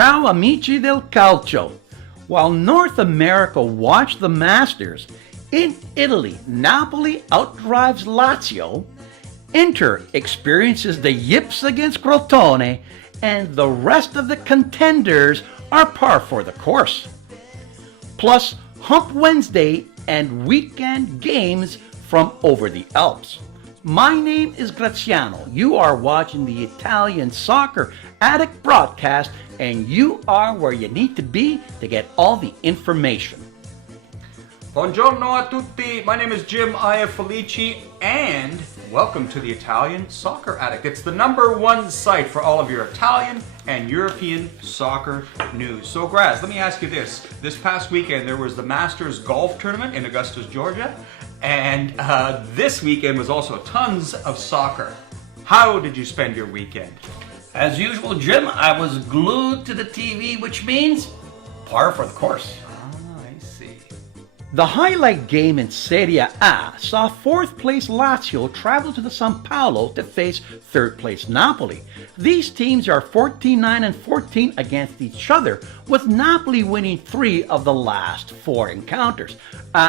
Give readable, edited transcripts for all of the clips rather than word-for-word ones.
Ciao amici del calcio. While North America watched the Masters, in Italy, Napoli outdrives Lazio, Inter experiences the yips against Crotone, and the rest of the contenders are par for the course. Plus, Hump Wednesday and weekend games from over the Alps. My name is Graziano. You are watching the Italian Soccer Addict broadcast, and you are where you need to be to get all the information. Buongiorno a tutti, my name is Jim Iafelici, and welcome to the Italian Soccer Addict. It's the #1 site for all of your Italian and European soccer news. So Graz, let me ask you this. This past weekend there was the Masters Golf Tournament in Augusta, Georgia, and this weekend was also tons of soccer. How did you spend your weekend? As usual, Jim, I was glued to the TV, which means par for the course. The highlight game in Serie A saw 4th place Lazio travel to the São Paulo to face 3rd place Napoli. These teams are 14-9 and 14 against each other, with Napoli winning 3 of the last 4 encounters.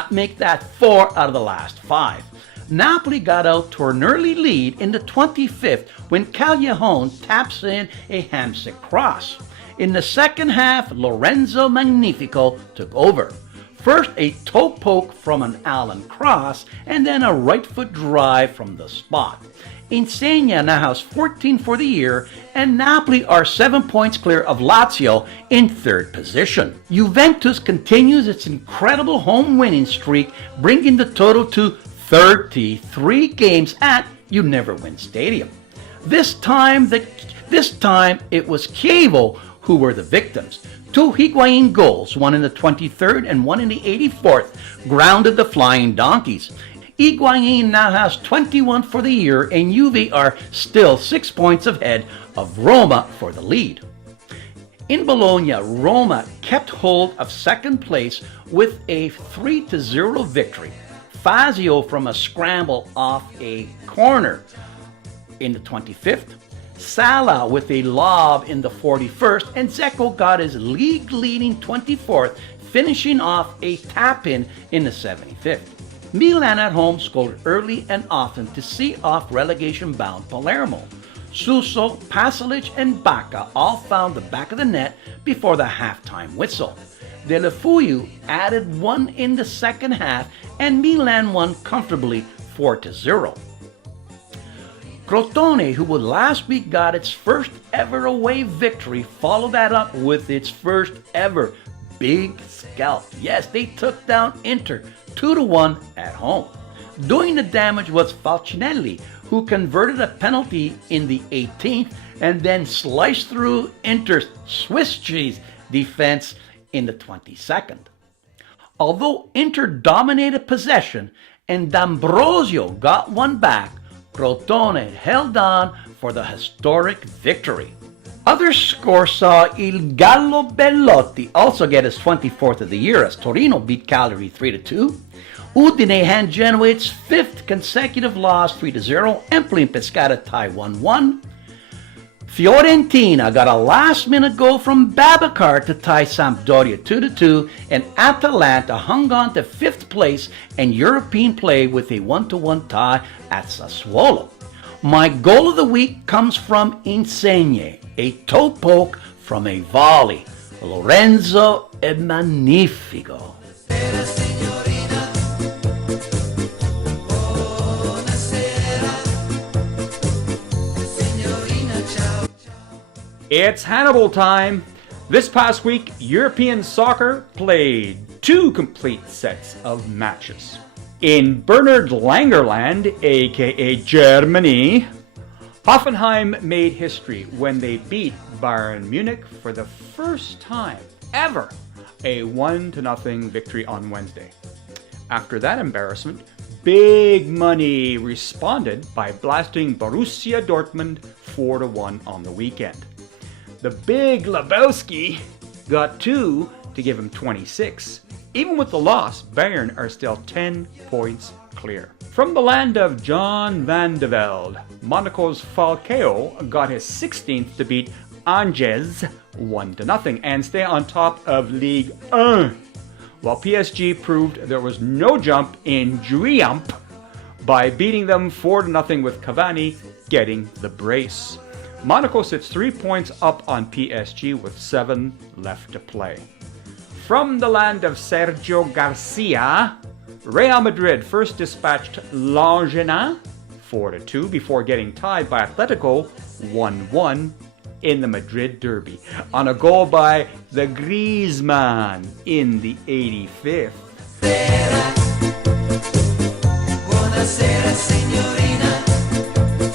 Make that 4 out of the last 5. Napoli got out to an early lead in the 25th when Callejon taps in a hamstring cross. In the second half, Lorenzo Magnifico took over. First, a toe poke from an Allen Cross, and then a right foot drive from the spot. Insegna now has 14 for the year, and Napoli are 7 points clear of Lazio in 3rd position. Juventus continues its incredible home winning streak, bringing the total to 33 games at You Never Win Stadium. This time it was Chievo who were the victims. 2 Higuain goals, one in the 23rd and one in the 84th, grounded the Flying Donkeys. Higuain now has 21 for the year, and Juve are still 6 points ahead of Roma for the lead. In Bologna, Roma kept hold of 2nd place with a 3-0 victory. Fazio from a scramble off a corner in the 25th. Salah with a lob in the 41st, and Dzeko got his league-leading 24th, finishing off a tap-in in the 75th. Milan at home scored early and often to see off relegation-bound Palermo. Suso, Pasalic, and Bacca all found the back of the net before the halftime whistle. Deulofeu added 1 in the second half, and Milan won comfortably 4-0. Crotone, who last week got its first ever away victory, followed that up with its first ever big scalp. Yes, they took down Inter 2-1 at home. Doing the damage was Falcinelli, who converted a penalty in the 18th and then sliced through Inter's Swiss cheese defense in the 22nd. Although Inter dominated possession and D'Ambrosio got one back, Crotone held on for the historic victory. Other scores saw Il Gallo Bellotti also get his 24th of the year as Torino beat Cagliari 3-2. Udine hand Genoa its 5th consecutive loss 3-0. Empoli and Pescara tie 1-1. Fiorentina got a last-minute goal from Babacar to tie Sampdoria 2-2, and Atalanta hung on to 5th place and European play with a 1-1 tie at Sassuolo. My goal of the week comes from Insigne, a toe poke from a volley. Lorenzo è magnifico. It's Hannibal time! This past week, European soccer played 2 complete sets of matches. In Bernhard Langerland, aka Germany, Hoffenheim made history when they beat Bayern Munich for the first time ever, a 1-0 victory on Wednesday. After that embarrassment, Big Money responded by blasting Borussia Dortmund 4-1 on the weekend. The big Lebowski got 2 to give him 26. Even with the loss, Bayern are still 10 points clear. From the land of John van de Velde, Monaco's Falcao got his 16th to beat Angers 1-0 and stay on top of Ligue 1. While PSG proved there was no jump in Driamp by beating them 4-0 with Cavani getting the brace. Monaco sits 3 points up on PSG with 7 left to play. From the land of Sergio Garcia, Real Madrid first dispatched Langena 4-2 before getting tied by Atletico 1-1 in the Madrid derby on a goal by the Griezmann in the 85th.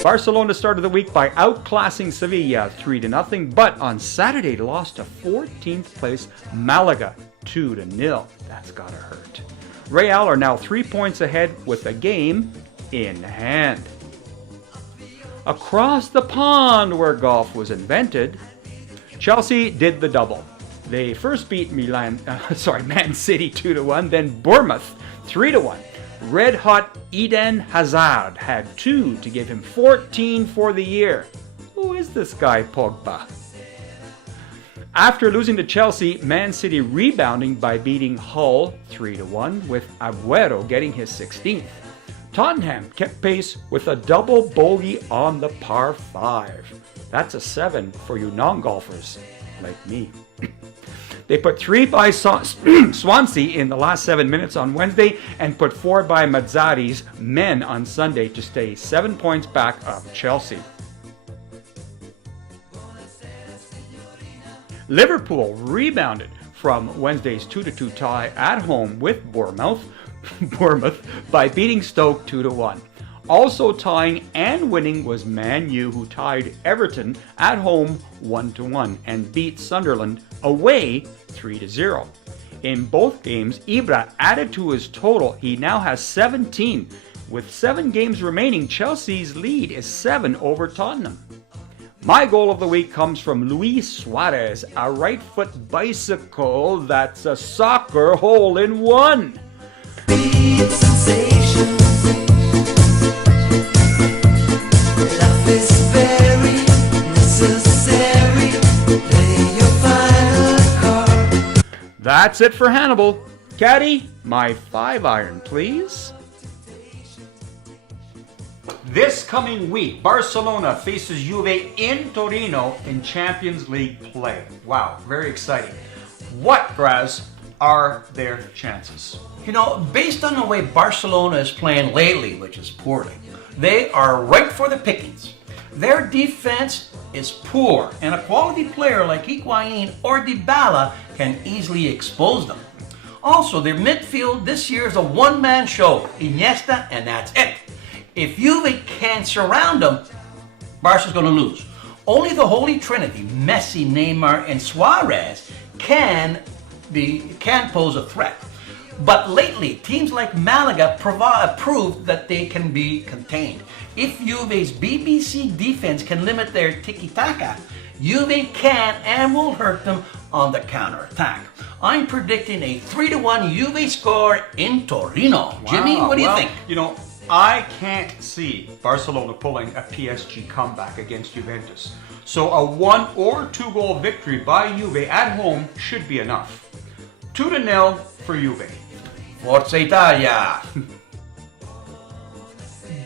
Barcelona started the week by outclassing Sevilla 3-0, but on Saturday lost to 14th place Malaga 2-0. That's gotta hurt. Real are now 3 points ahead with a game in hand. Across the pond where golf was invented, Chelsea did the double. They first beat Man City 2-1, then Bournemouth 3-1. Red-hot Eden Hazard had 2 to give him 14 for the year. Who is this guy, Pogba? After losing to Chelsea, Man City rebounding by beating Hull 3-1, with Aguero getting his 16th. Tottenham kept pace with a double bogey on the par 5. That's a 7 for you non-golfers like me. They put 3 by Swansea in the last 7 minutes on Wednesday and put 4 by Mazzari's men on Sunday to stay 7 points back of Chelsea. Liverpool rebounded from Wednesday's 2-2 tie at home with Bournemouth by beating Stoke 2-1. Also tying and winning was Man U, who tied Everton at home 1-1 and beat Sunderland away 3-0. In both games, Ibra added to his total. He now has 17. With 7 games remaining, Chelsea's lead is 7 over Tottenham. My goal of the week comes from Luis Suarez, a right foot bicycle that's a soccer hole-in-one. That's it for Hannibal. Caddy, my 5-iron, please. This coming week, Barcelona faces Juve in Torino in Champions League play. Wow, very exciting. What, Graz, are their chances? You know, based on the way Barcelona is playing lately, which is poorly, they are ripe for the pickings. Their defense is poor, and a quality player like Higuain or Dybala can easily expose them. Also, their midfield this year is a one-man show, Iniesta, and that's it. If Juve can't surround them, Barca's going to lose. Only the Holy Trinity, Messi, Neymar, and Suarez, can pose a threat. But lately, teams like Malaga proved that they can be contained. If Juve's BBC defense can limit their tiki-taka, Juve can and will hurt them on the counter-attack. I'm predicting a 3-1 Juve score in Torino. Wow, Jimmy, what do you think? You know, I can't see Barcelona pulling a PSG comeback against Juventus. So a 1 or 2 goal victory by Juve at home should be enough. 2-0 for Juve. Forza Italia!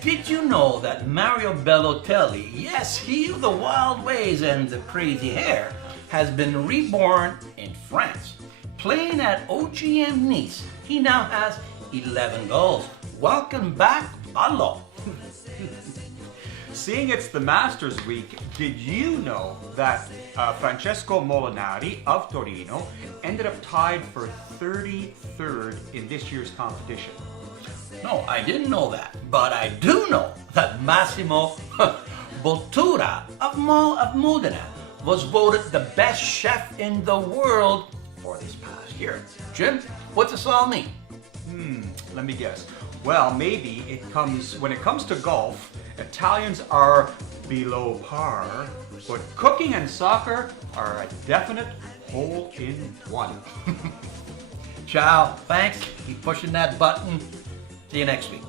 Did you know that Mario Balotelli, yes, he of the wild ways and the crazy hair, has been reborn in France? Playing at OGM Nice, he now has 11 goals. Welcome back, Allo. Seeing it's the Masters week, did you know that Francesco Molinari of Torino ended up tied for 33rd in this year's competition? No, I didn't know that, but I do know that Massimo Bottura of Modena was voted the best chef in the world for this past year. Jim, what's this all mean? Let me guess. Well, maybe when it comes to golf, Italians are below par, but cooking and soccer are a definite hole-in-one. Ciao, thanks. Keep pushing that button. See you next week.